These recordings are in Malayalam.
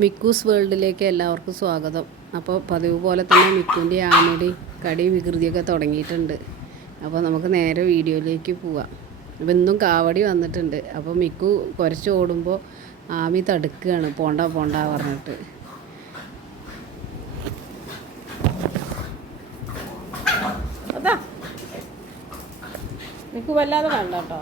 മിക്കൂസ് വേൾഡിലേക്ക് എല്ലാവർക്കും സ്വാഗതം. അപ്പോൾ പതിവ് പോലെ തന്നെ മിക്കുവിൻ്റെ ആമയുടെ കടി വികൃതിയൊക്കെ തുടങ്ങിയിട്ടുണ്ട്. അപ്പോൾ നമുക്ക് നേരെ വീഡിയോയിലേക്ക് പോവാം. അപ്പോൾ ഇന്നും കാവടി വന്നിട്ടുണ്ട്. അപ്പോൾ മിക്കു കുറച്ച് ഓടുമ്പോൾ ആമി തടുക്കുകയാണ്, പോണ്ട പോണ്ട പറഞ്ഞിട്ട്. അതാ മിക്കു വല്ലാതെ വേണ്ട കേട്ടോ.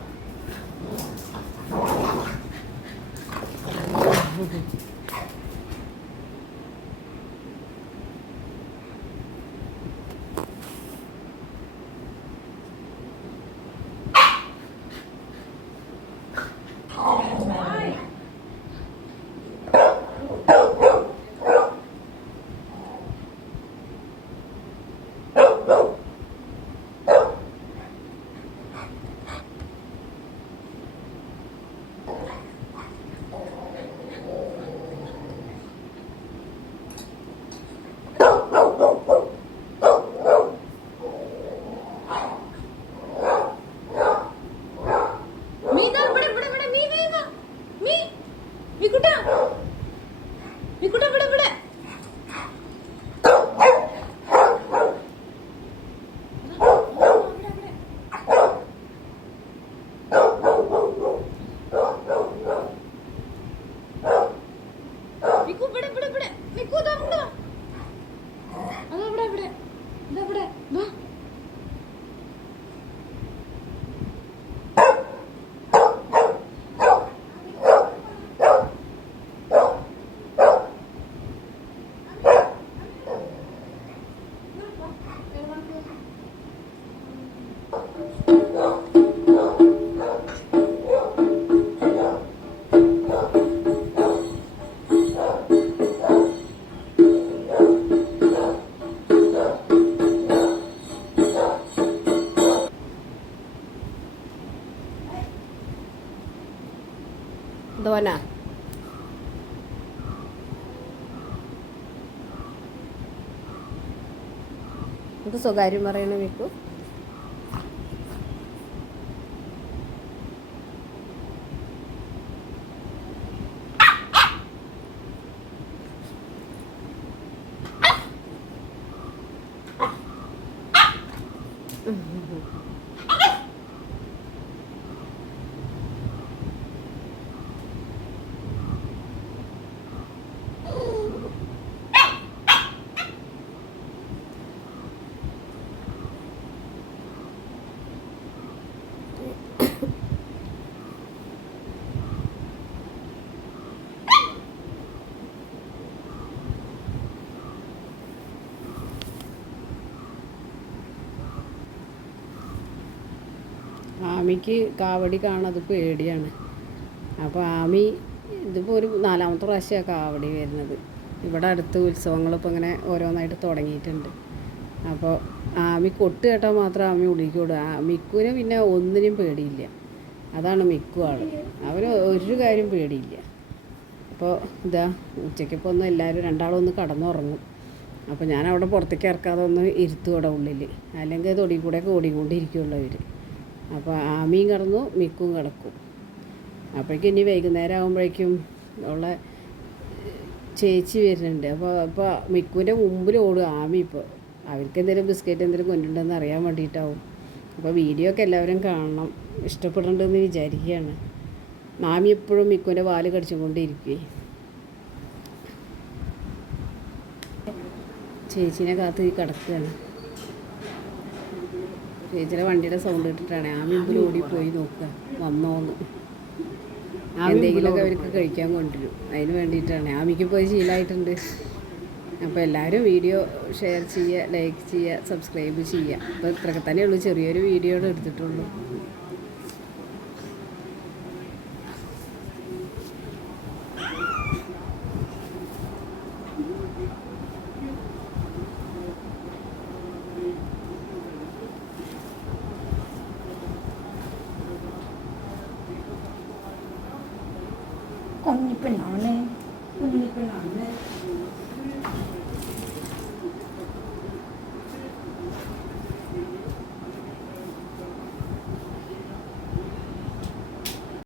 Doana. Itu സ്വകാര്യം പറയണ മിക്കു. ആമിക്ക് കാവടി കാണാൻ പേടിയാണ്. അപ്പോൾ ആമി ഇതിപ്പോൾ ഒരു 4ാമത്തെ പ്രാവശ്യമാണ് കാവടി വരുന്നത്. ഇവിടെ അടുത്ത് ഉത്സവങ്ങളിപ്പോൾ ഇങ്ങനെ ഓരോന്നായിട്ട് തുടങ്ങിയിട്ടുണ്ട്. അപ്പോൾ ആമി കൊട്ട് കേട്ടാൽ മാത്രം ആമി ഉള്ളിലേക്ക് വിടുക. മിക്കുവിന് പിന്നെ ഒന്നിനും പേടിയില്ല. അതാണ് മിക്കു ആൾ. അവന് ഒരു കാര്യം പേടിയില്ല. അപ്പോൾ ഇതാ ഉച്ചയ്ക്കിപ്പോൾ ഒന്ന് എല്ലാവരും രണ്ടാളൊന്ന് കടന്നുറങ്ങും. അപ്പോൾ ഞാൻ അവിടെ പുറത്തേക്ക് ഇറക്കാതെ ഒന്ന് ഇരുത്തും അവിടെ ഉള്ളിൽ. അല്ലെങ്കിൽ തൊടി കൂടെയൊക്കെ ഓടിക്കൊണ്ടിരിക്കുള്ളൂ അവർ. അപ്പോൾ ആമിയും കിടന്നു, മിക്കും കിടക്കും. അപ്പോഴേക്കും ഇനി വൈകുന്നേരം ആകുമ്പോഴേക്കും ഉള്ള ചേച്ചി വരുന്നുണ്ട്. അപ്പോൾ മിക്കുവിൻ്റെ മുമ്പിൽ ഓടും ആമി. ഇപ്പോൾ അവർക്ക് എന്തെങ്കിലും ബിസ്ക്കറ്റ് എന്തെങ്കിലും കൊണ്ടുണ്ടെന്ന് അറിയാൻ വേണ്ടിയിട്ടാവും. അപ്പോൾ വീഡിയോ ഒക്കെ എല്ലാവരും കാണണം, ഇഷ്ടപ്പെടുന്നുണ്ടെന്ന് വിചാരിക്കുകയാണ്. ആമി എപ്പോഴും മിക്കുവിൻ്റെ വാല് കടിച്ചുകൊണ്ടിരിക്കുകയെ. ചേച്ചീനെ കാത്ത് കിടക്കുകയാണ്. ചേച്ചിയുടെ വണ്ടിയുടെ സൗണ്ട് ഇട്ടിട്ടാണ് ആമി മുമ്പിൽ ഓടിപ്പോയി നോക്കുക വന്നോന്ന്. എന്തെങ്കിലുമൊക്കെ അവർക്ക് കഴിക്കാൻ കൊണ്ടുവരും. അതിന് വേണ്ടിയിട്ടാണ്. ആമിക്ക് പോയി ശീലമായിട്ടുണ്ട്. അപ്പോൾ എല്ലാവരും വീഡിയോ ഷെയർ ചെയ്യുക, ലൈക്ക് ചെയ്യുക, സബ്സ്ക്രൈബ് ചെയ്യുക. അപ്പോൾ ഇത്രയൊക്കെ തന്നെയുള്ളൂ, ചെറിയൊരു വീഡിയോ എടുത്തിട്ടുള്ളൂ. കുഞ്ഞിപ്പെണ്ണാണ്.